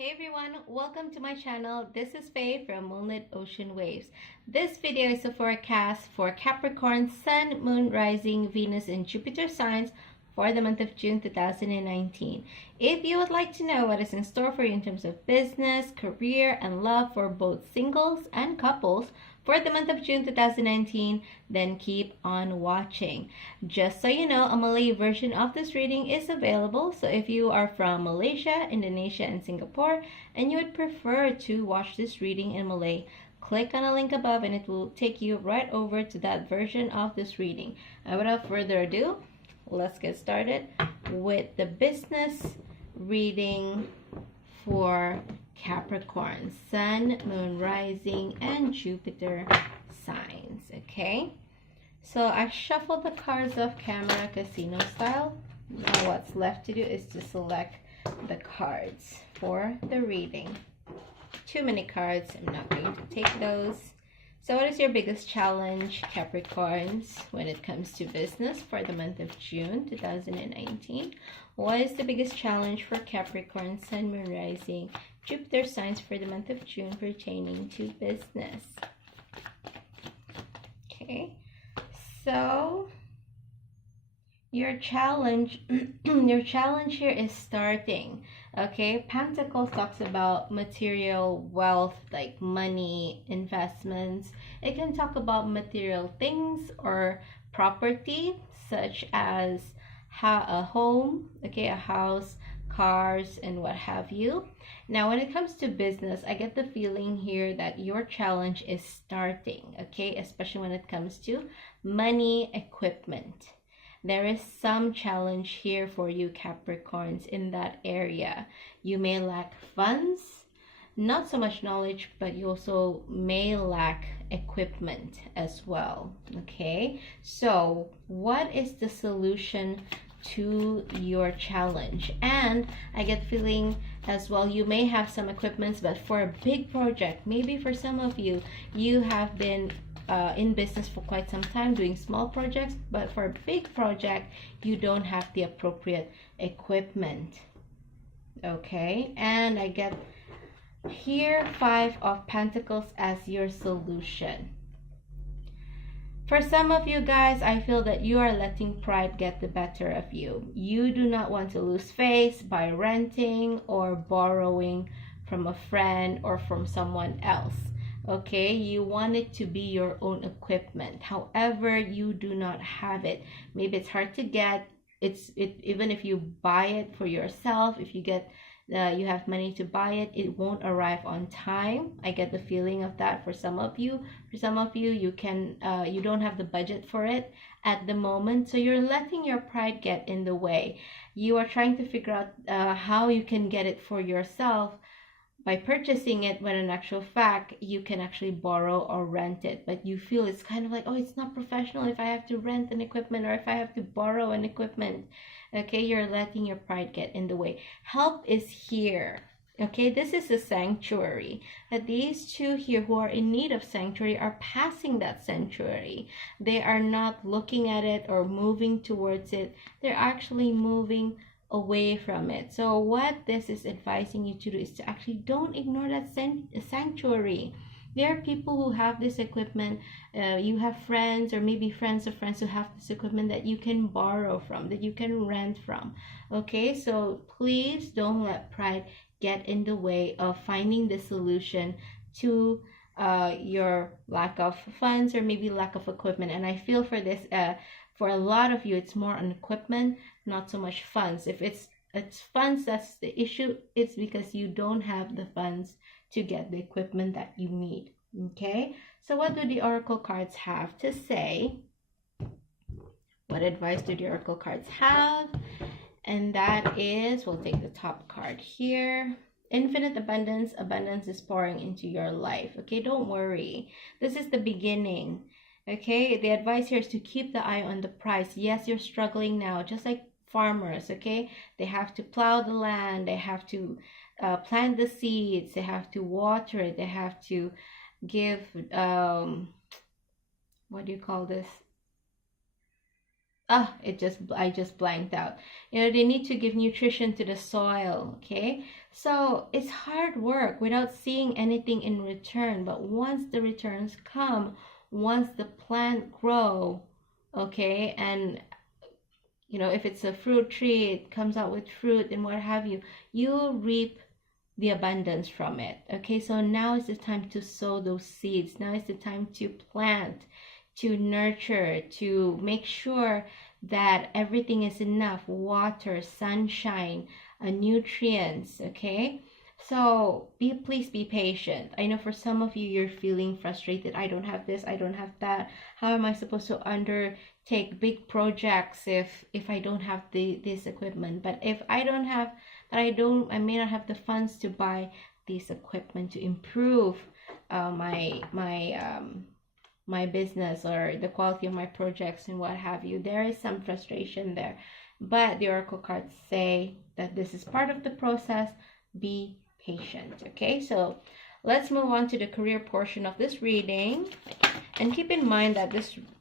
Hey everyone, welcome to my channel. This is Faye from Moonlit Ocean Waves. This video is a forecast for Capricorn, Sun, Moon, Rising, Venus, and Jupiter signs for the month of June 2019. If you would like to know what is in store for you in terms of business, career, and love for both singles and couples for the month of June 2019, then keep on watching. Just so you know, a Malay version of this reading is available. So if you are from Malaysia, Indonesia, and Singapore, and you would prefer to watch this reading in Malay, click on a link above and it will take you right over to that version of this reading. And without further ado, let's get started with the business reading for Capricorn, Sun, Moon, Rising, and Jupiter signs. Okay, so I shuffled the cards off camera casino style. Now what's left to do is to select the cards for the reading. Too many cards, I'm not going to take those. So what is your biggest challenge, Capricorns, when it comes to business for the month of June 2019? What is the biggest challenge for Capricorn, Sun, Moon, Rising, Jupiter signs for the month of June pertaining to business? Okay, so your challenge your challenge here is starting. Okay, Pentacles talks about material wealth, like money, investments. It can talk about material things or property, such as a home, okay, a house, cars, and what have you. Now when it comes to business, I get the feeling here that your challenge is starting, okay, especially when it comes to money, equipment. There is some challenge here for you, Capricorns, in that area. You may lack funds, not so much knowledge, but you also may lack equipment as well. Okay, so what is the solution to your challenge? And I get feeling as well, you may have some equipments, but for a big project, maybe for some of you, you have been in business for quite some time doing small projects, but for a big project you don't have the appropriate equipment. Okay, and I get here 5 of Pentacles as your solution. For some of you guys, I feel that you are letting pride get the better of you. You do not want to lose face by renting or borrowing from a friend or from someone else. Okay, you want it to be your own equipment. However, you do not have it. Maybe it's hard to get. Even if you buy it for yourself, if you get you have money to buy it, it won't arrive on time. I get the feeling of that for some of you. For some of you, you don't have the budget for it at the moment, so you're letting your pride get in the way. You are trying to figure out how you can get it for yourself by purchasing it, when in actual fact you can actually borrow or rent it, but you feel it's kind of like, oh, it's not professional if I have to rent an equipment or if I have to borrow an equipment. Okay, you're letting your pride get in the way. Help is here. Okay, this is a sanctuary. That these two here who are in need of sanctuary are passing that sanctuary. They are not looking at it or moving towards it. They're actually moving away from it. So what this is advising you to do is to actually don't ignore that sanctuary. There are people who have this equipment. You have friends or maybe friends of friends who have this equipment that you can borrow from, that you can rent from. Okay, so please don't let pride get in the way of finding the solution to your lack of funds or maybe lack of equipment. And I feel for this, for a lot of you, it's more on equipment, not so much funds. If it's funds that's the issue, it's because you don't have the funds to get the equipment that you need. Okay, so what do the oracle cards have to say? What advice do the oracle cards have? And that is, we'll take the top card here. Infinite abundance. Abundance is pouring into your life. Okay, don't worry. This is the beginning. Okay, the advice here is to keep the eye on the price. Yes, you're struggling now, just like farmers. Okay, they have to plow the land, they have to plant the seeds, they have to water it, they have to give what do you call this, I just blanked out. You know, they need to give nutrition to the soil, okay? So it's hard work without seeing anything in return. But once the returns come, once the plant grow, okay, and you know, if it's a fruit tree, it comes out with fruit and what have you, you'll reap the abundance from it. Okay, so now is the time to sow those seeds. Now is the time to plant, to nurture, to make sure that everything is enough: water, sunshine, nutrients. Okay, so please be patient. I know for some of you, you're feeling frustrated. I don't have this, I don't have that. How am I supposed to undertake big projects if I don't have this equipment? But if I don't have that, I may not have the funds to buy this equipment to improve my business or the quality of my projects and what have you. There is some frustration there, but the oracle cards say that this is part of the process. Be patient. Okay, so let's move on to the career portion of this reading, and keep in mind that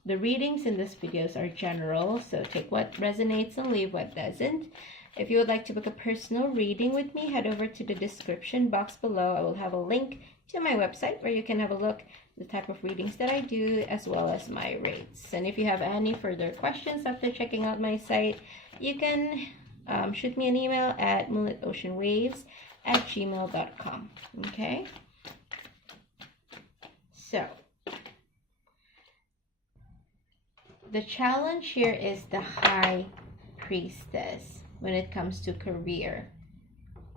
the readings in this videos are general, so take what resonates and leave what doesn't. If you would like to book a personal reading with me, head over to the description box below. I will have a link to my website where you can have a look at the type of readings that I do, as well as my rates. And if you have any further questions after checking out my site, you can shoot me an email at moonlitoceanwaves@gmail.com. Okay, so the challenge here is the High Priestess when it comes to career.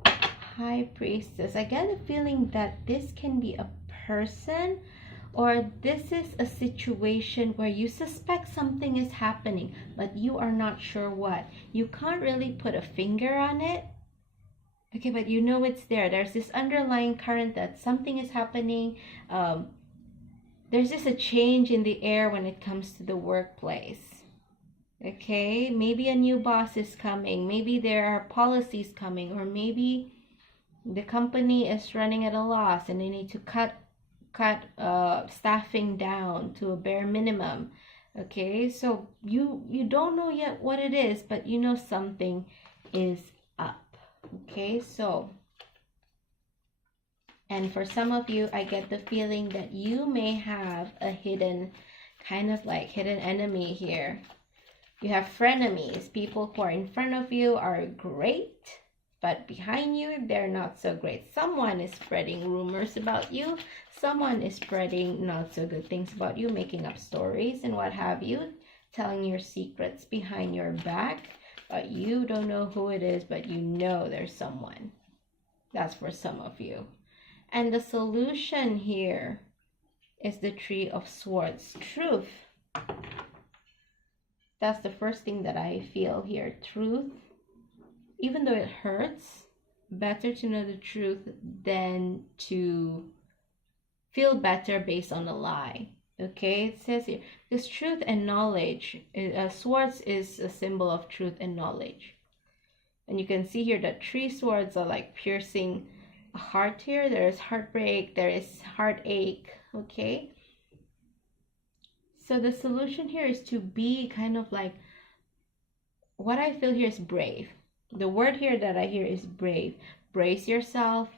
High Priestess, I get a feeling that this can be a person, or this is a situation where you suspect something is happening, but you are not sure what. You can't really put a finger on it, okay, but you know it's there. There's this underlying current that something is happening. There's just a change in the air when it comes to the workplace. Okay, maybe a new boss is coming, maybe there are policies coming, or maybe the company is running at a loss and they need to cut staffing down to a bare minimum. Okay, so you don't know yet what it is, but you know something is up. Okay, so, and for some of you, I get the feeling that you may have a hidden, kind of like hidden enemy here. You have frenemies. People who are in front of you are great, but behind you, they're not so great. Someone is spreading rumors about you. Someone is spreading not so good things about you, making up stories and what have you, telling your secrets behind your back, but you don't know who it is, but you know there's someone. That's for some of you. And the solution here is the Three of Swords. Truth. That's the first thing that I feel here. Truth. Even though it hurts, better to know the truth than to feel better based on a lie. Okay, it says here, this truth and knowledge, swords is a symbol of truth and knowledge. And you can see here that 3 swords are like piercing a heart here. There is heartbreak, there is heartache, okay? So the solution here is to be kind of like, what I feel here is brave. The word here that I hear is brave. Brace yourself.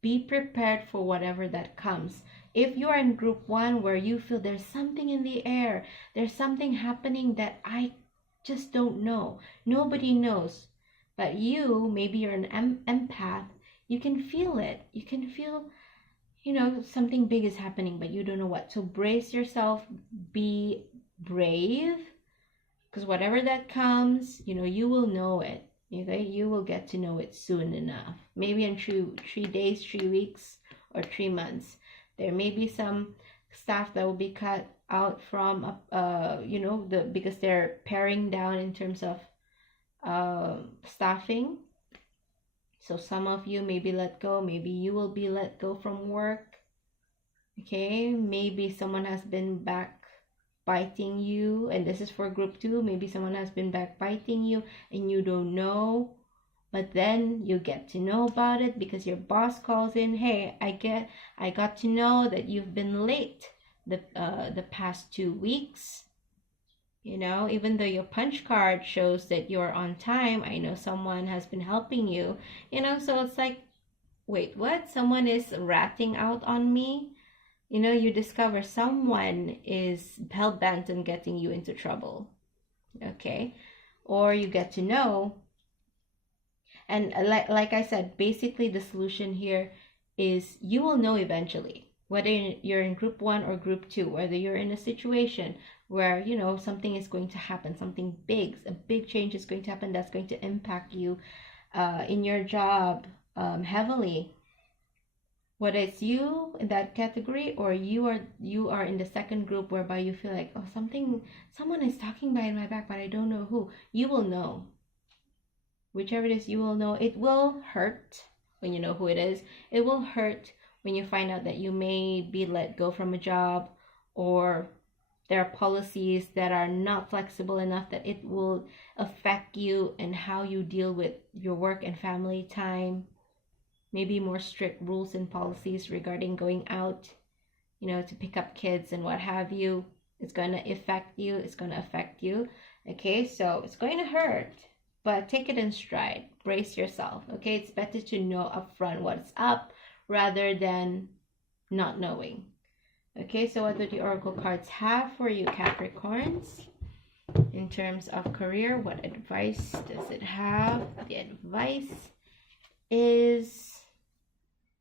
Be prepared for whatever that comes. If you are in group 1 where you feel there's something in the air, there's something happening that I just don't know. Nobody knows. But you, maybe you're an empath, you can feel it. You can feel, you know, something big is happening, but you don't know what. So brace yourself. Be brave. Because whatever that comes, you know, you will know it. Okay, you will get to know it soon enough. Maybe in 3 days, 3 weeks, or 3 months. There may be some staff that will be cut out from, you know, because they're paring down in terms of staffing. So some of you may be let go. Maybe you will be let go from work. Okay, maybe someone has been backbiting you, and this is for group 2. Maybe someone has been backbiting you and you don't know, but then you get to know about it because your boss calls in. Hey, I got to know that you've been late the past 2 weeks. You know, even though your punch card shows that you're on time, I know someone has been helping you, you know, so it's like, wait, what? Someone is ratting out on me? You know, you discover someone is hell bent on getting you into trouble. Okay? Or you get to know, and like I said, basically the solution here is you will know eventually, whether you're in group 1 or group 2, whether you're in a situation where, you know, something is going to happen, something big, a big change is going to happen that's going to impact you in your job heavily, whether it's you in that category or you are in the second group whereby you feel like, oh, someone is talking behind my back, but I don't know who. You will know. Whichever it is, you will know. It will hurt when you know who it is. It will hurt when you find out that you may be let go from a job, or there are policies that are not flexible enough that it will affect you and how you deal with your work and family time. Maybe more strict rules and policies regarding going out, you know, to pick up kids and what have you. It's going to affect you. It's going to affect you. Okay, so it's going to hurt, but take it in stride. Brace yourself. Okay, it's better to know upfront what's up rather than not knowing. Okay, so what do the oracle cards have for you, Capricorns? In terms of career, what advice does it have? The advice is,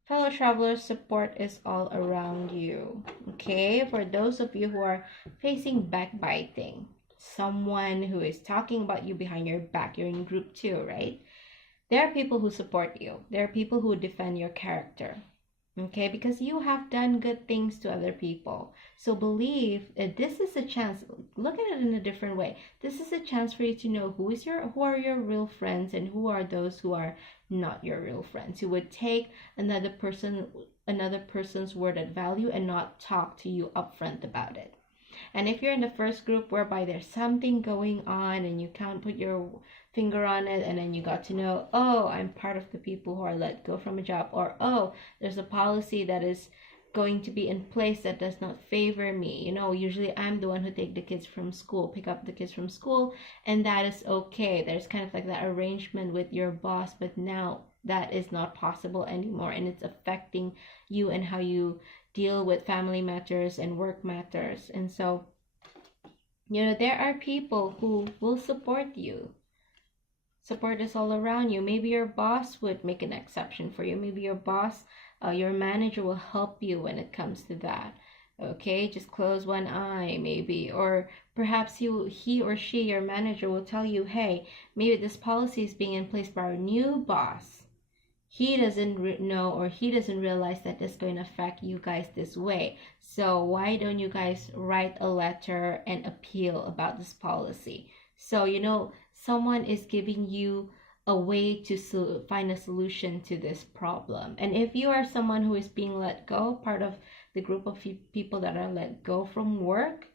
fellow travelers, support is all around you. Okay, for those of you who are facing backbiting, someone who is talking about you behind your back, you're in group 2, right? There are people who support you. There are people who defend your character. Okay, because you have done good things to other people. So believe that this is a chance. Look at it in a different way. This is a chance for you to know who are your real friends and who are those who are not your real friends, who would take another person's word at value and not talk to you upfront about it. And if you're in the first group whereby there's something going on and you can't put your finger on it, and then you got to know, oh, I'm part of the people who are let go from a job, or oh, there's a policy that is going to be in place that does not favor me. You know, usually I'm the one who pick up the kids from school, and that is okay. There's kind of like that arrangement with your boss, but now that is not possible anymore, and it's affecting you and how you deal with family matters and work matters. And so, you know, there are people who will support you. Support is all around you. Maybe your boss would make an exception for you. Maybe your boss, your manager will help you when it comes to that. Okay, just close one eye maybe. Or perhaps he or she, your manager, will tell you, hey, maybe this policy is being in place by our new boss. He doesn't know, or he doesn't realize that it's going to affect you guys this way. So why don't you guys write a letter and appeal about this policy? So, you know, someone is giving you a way to find a solution to this problem. And if you are someone who is being let go, part of the group of people that are let go from work,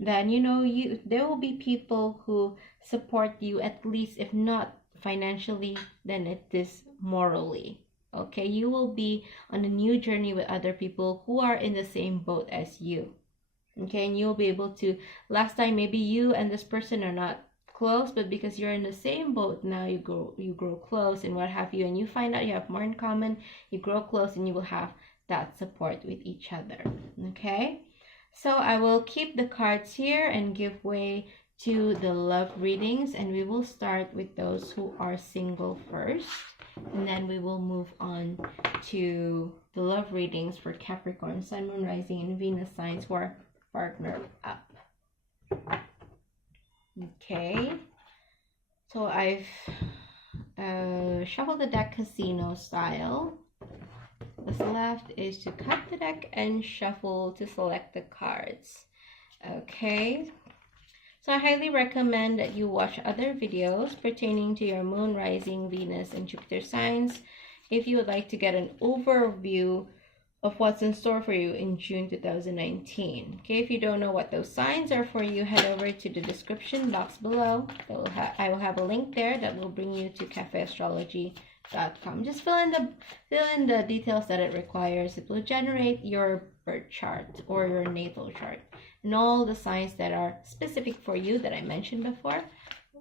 then, you know, there will be people who support you, at least if not financially, then it is morally. Okay, you will be on a new journey with other people who are in the same boat as you. Okay, and you'll be able to, last time maybe you and this person are not close, but because you're in the same boat now, you grow close and what have you, and you find out you have more in common, you grow close, and you will have that support with each other. Okay, so I will keep the cards here and give way to the love readings, and we will start with those who are single first, and then we will move on to the love readings for Capricorn, Sun, Moon, Rising, and Venus signs who are partnered up. Okay, so I've shuffled the deck casino style. What's left is to cut the deck and shuffle to select the cards. Okay, so I highly recommend that you watch other videos pertaining to your Moon, Rising, Venus, and Jupiter signs if you would like to get an overview of what's in store for you in June 2019. Okay, if you don't know what those signs are for you, head over to the description box below. I will have a link there that will bring you to cafeastrology.com. Just fill in the details that it requires. It will generate your birth chart or your natal chart. and all the signs that are specific for you that I mentioned before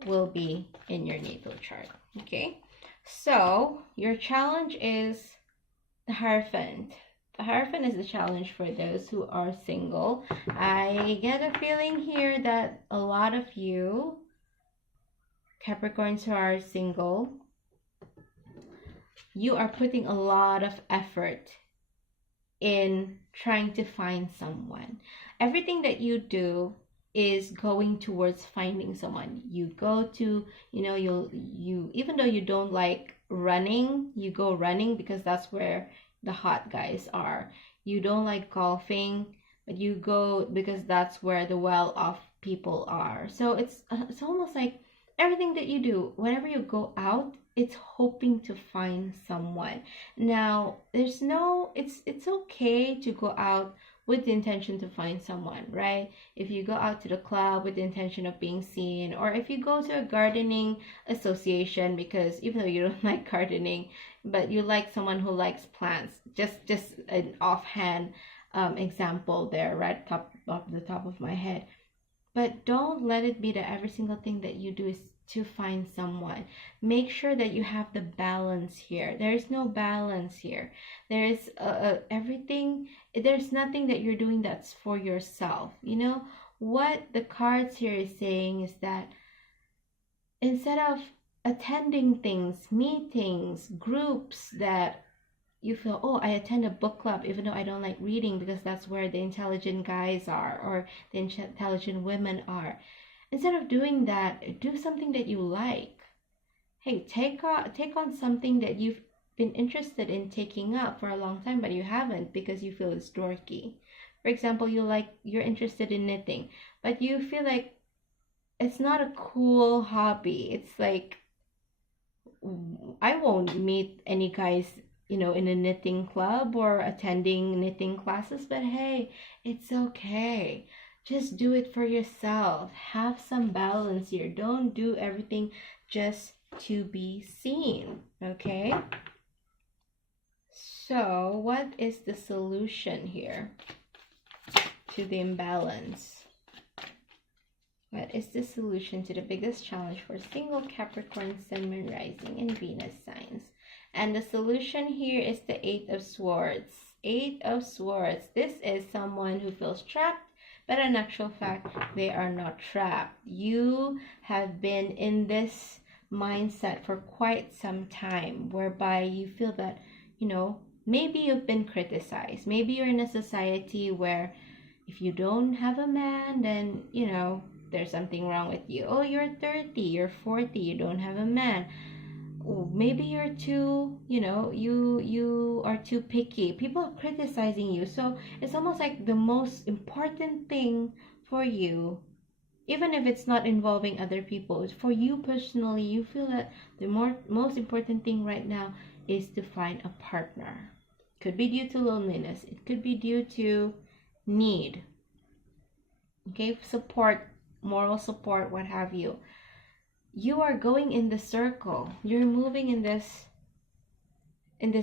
will be in your natal chart. Okay, so your challenge is the Hierophant. The Hierophant is the challenge for those who are single. I get a feeling here that a lot of you Capricorns who are single, you are putting a lot of effort in trying to find someone. Everything that you do is going towards finding someone. You go to, you even though you don't like running, you go running because that's where the hot guys are. You don't like golfing, but you go because that's where the well-off people are. So it's almost like everything that you do, whenever you go out, it's hoping to find someone. Now, it's okay to go out with the intention to find someone, right? If you go out to the club with the intention of being seen, or if you go to a gardening association because even though you don't like gardening, but you like someone who likes plants, just an offhand example there, right top of the top of my head. But don't let it be that every single thing that you do is to find someone. Make sure that you have the balance here. There is no balance here. There is everything. There's nothing that you're doing that's for yourself. You know what the cards here is saying is that instead of attending things, meetings, groups that you feel, oh, I attend a book club even though I don't like reading because that's where the intelligent guys are or the intelligent women are. Instead of doing that, do something that you like. Hey, take on something that you've been interested in taking up for a long time but you haven't because you feel it's dorky. For example, you're interested in knitting, but you feel like it's not a cool hobby. It's like I won't meet any guys, in a knitting club or attending knitting classes, but hey, it's okay. Just do it for yourself. Have some balance here. Don't do everything just to be seen, okay? So, what is the solution here to the imbalance? What is the solution to the biggest challenge for single Capricorn, Sun, Moon, Rising, and Venus signs? And the solution here is the Eight of Swords. Eight of Swords. This is someone who feels trapped, but in actual fact, they are not trapped. You have been in this mindset for quite some time, whereby you feel that, maybe you've been criticized. Maybe you're in a society where if you don't have a man, then, there's something wrong with you. Oh, you're 30, you're 40, you don't have a man. Oh, maybe you're too, you are too picky. People are criticizing you. So it's almost like the most important thing for you, even if it's not involving other people, for you personally, you feel that the most important thing right now is to find a partner. Could be due to loneliness. It could be due to need. Okay, support, moral support, what have you. You are going in the circle. You're moving in this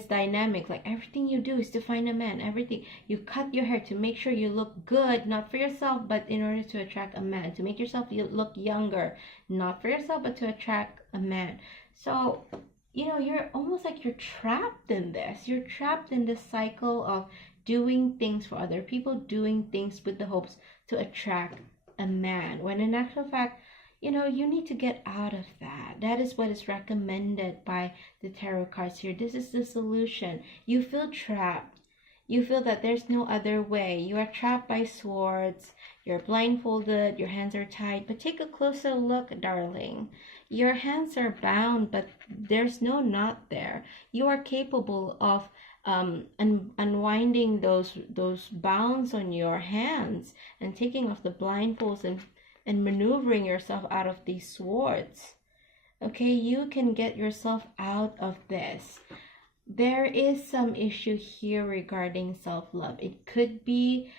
dynamic. Like everything you do is to find a man. Everything. You cut your hair to make sure you look good, not for yourself, but in order to attract a man. To make yourself look younger, not for yourself, but to attract a man. So, you're almost like you're trapped in this. You're trapped in this cycle of doing things for other people, doing things with the hopes to attract a man. When in actual fact, you need to get out of that. That is what is recommended by the tarot cards here. This is the solution. You feel trapped. You feel that there's no other way. You are trapped by swords. You're blindfolded. Your hands are tied. But take a closer look, darling. Your hands are bound, but there's no knot there. You are capable of unwinding those bounds on your hands and taking off the blindfolds and maneuvering yourself out of these swords. Okay, you can get yourself out of this. There is some issue here regarding self-love. It could be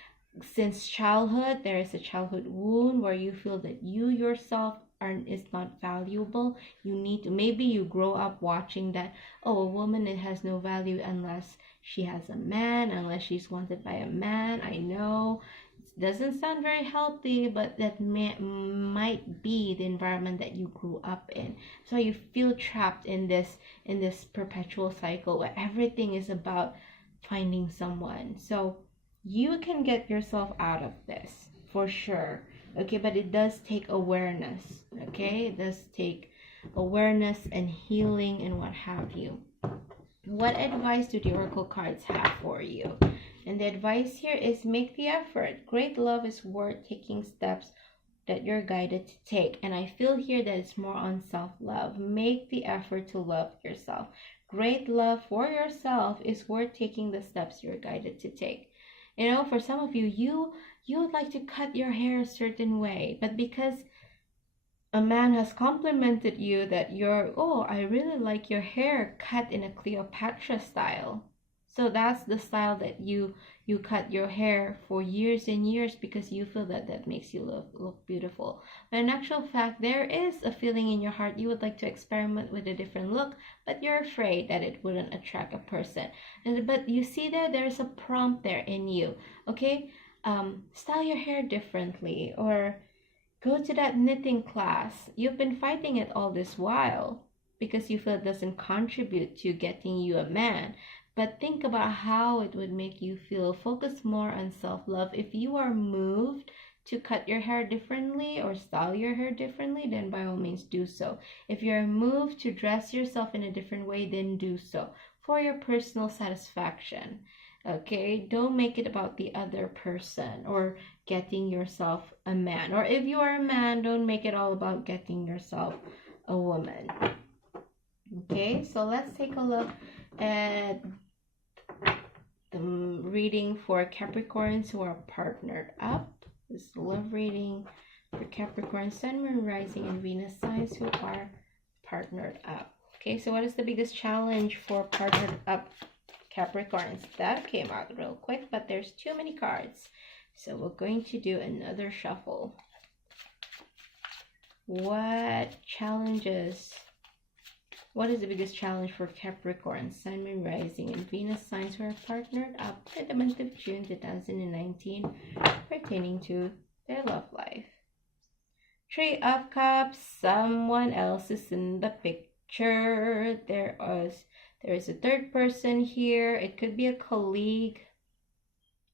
since childhood, there is a childhood wound where you feel that you yourself is not valuable. You need to, maybe you grow up watching that, oh, a woman, it has no value unless she has a man, unless she's wanted by a man. I know doesn't sound very healthy, but that might be the environment that you grew up in. So you feel trapped in this perpetual cycle where everything is about finding someone. So you can get yourself out of this for sure. Okay, but it does take awareness. Okay, it does take awareness and healing and what have you. What advice do the oracle cards have for you? And the advice here is make the effort. Great love is worth taking steps that you're guided to take. And I feel here that it's more on self-love. Make the effort to love yourself. Great love for yourself is worth taking the steps you're guided to take. You know, for some of you, you would like to cut your hair a certain way, but because a man has complimented you that I really like your hair cut in a Cleopatra style. So that's the style that you cut your hair for years and years because you feel that makes you look beautiful. But in actual fact, there is a feeling in your heart you would like to experiment with a different look, but you're afraid that it wouldn't attract a person. But you see there's a prompt there in you. Okay, style your hair differently, or go to that knitting class. You've been fighting it all this while because you feel it doesn't contribute to getting you a man. But think about how it would make you feel. Focus more on self-love. If you are moved to cut your hair differently or style your hair differently, then by all means do so. If you're moved to dress yourself in a different way, then do so for your personal satisfaction. Okay, don't make it about the other person or getting yourself a man. Or if you are a man, don't make it all about getting yourself a woman. Okay, so let's take a look at the reading for Capricorns who are partnered up. This is a love reading for Capricorn, Sun, Moon, Rising, and Venus signs who are partnered up. Okay, so what is the biggest challenge for partnered up Capricorns? That came out real quick, but there's too many cards. So we're going to do another shuffle. What is the biggest challenge for Capricorn, Sun, Moon, Rising, and Venus signs who are partnered up for the month of June 2019 pertaining to their love life? Three of Cups, someone else is in the picture. There is a third person here. It could be a colleague,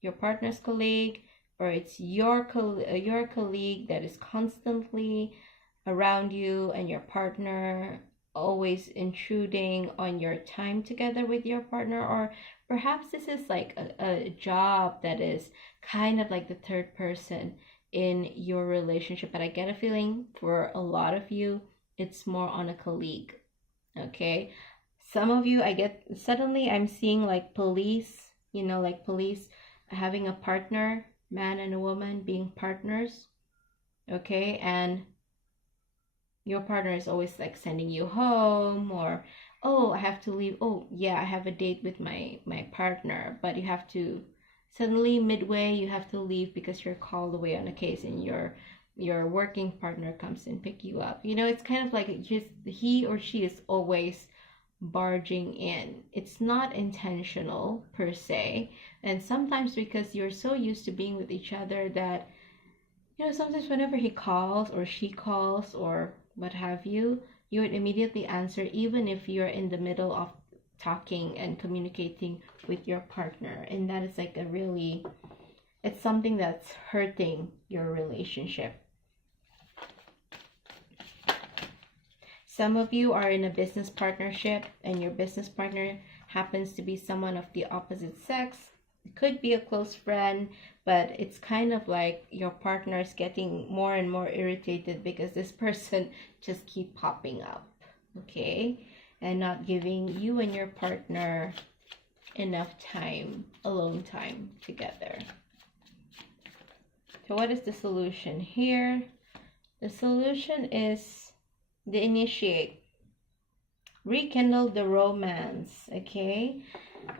your partner's colleague, or it's your colleague that is constantly around you, and your partner always intruding on your time together with your partner. Or perhaps this is like a job that is kind of like the third person in your relationship. But I get a feeling for a lot of you, it's more on a colleague. Okay, some of you, I'm seeing like police, like police having a partner, man and a woman being partners. Okay, and your partner is always like sending you home, or I have to leave. I have a date with my partner, but you have to suddenly midway you have to leave because you're called away on a case, and your working partner comes and pick you up. It's kind of like just he or she is always barging in. It's not intentional per se, and sometimes because you're so used to being with each other that sometimes whenever he calls or she calls or what have you, you would immediately answer, even if you're in the middle of talking and communicating with your partner. And that is like it's something that's hurting your relationship. Some of you are in a business partnership, and your business partner happens to be someone of the opposite sex. It could be a close friend, but it's kind of like your partner is getting more and more irritated because this person just keep popping up, okay, and not giving you and your partner enough time, alone time together. So what is the solution here? The solution is the initiate. Rekindle the romance, okay?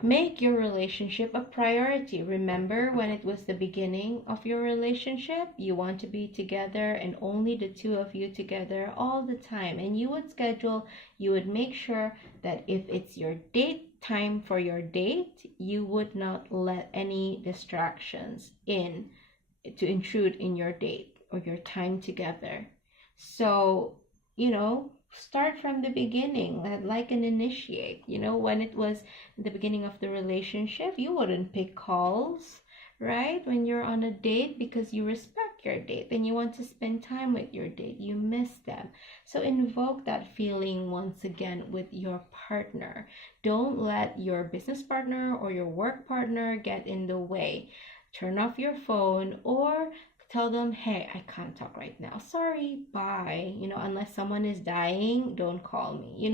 Make your relationship a priority. Remember when it was the beginning of your relationship, you want to be together and only the two of you together all the time. And you would make sure that if it's your date time for your date, you would not let any distractions in to intrude in your date or your time together. So, start from the beginning, like an initiate. When it was the beginning of the relationship, you wouldn't pick calls, right? When you're on a date, because you respect your date and you want to spend time with your date, you miss them. So invoke that feeling once again with your partner. Don't let your business partner or your work partner get in the way. Turn off your phone or tell them, hey, I can't talk right now. Sorry, bye. Unless someone is dying, don't call me.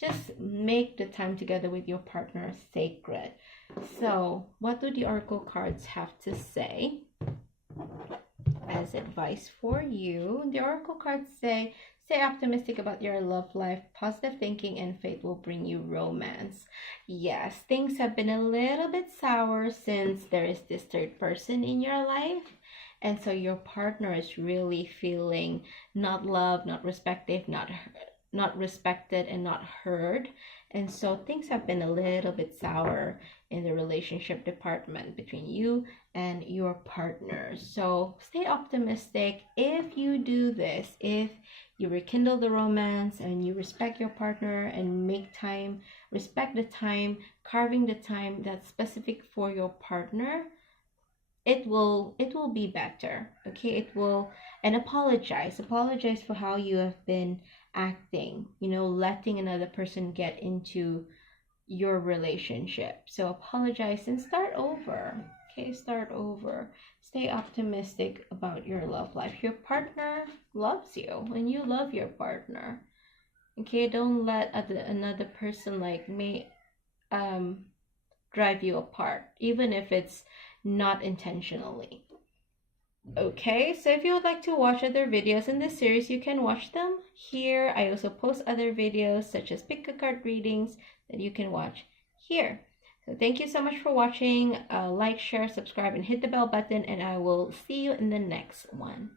Just make the time together with your partner sacred. So, what do the oracle cards have to say as advice for you? The oracle cards say, stay optimistic about your love life. Positive thinking and faith will bring you romance. Yes, things have been a little bit sour since there is this third person in your life. And so your partner is really feeling not loved, not respected, not respected, and not heard. And so things have been a little bit sour in the relationship department between you and your partner. So stay optimistic. If you do this, if you rekindle the romance and you respect your partner and make time, respect the time, carving the time that's specific for your partner, it will be better. Okay, it will. And apologize for how you have been acting, letting another person get into your relationship. So apologize and start over. Okay, start over. Stay optimistic about your love life. Your partner loves you and you love your partner. Okay, don't let another person drive you apart, even if it's not intentionally. Okay, so if you would like to watch other videos in this series, you can watch them here. I also post other videos such as pick a card readings that you can watch here. So thank you so much for watching. Like, share, subscribe, and hit the bell button, and I will see you in the next one.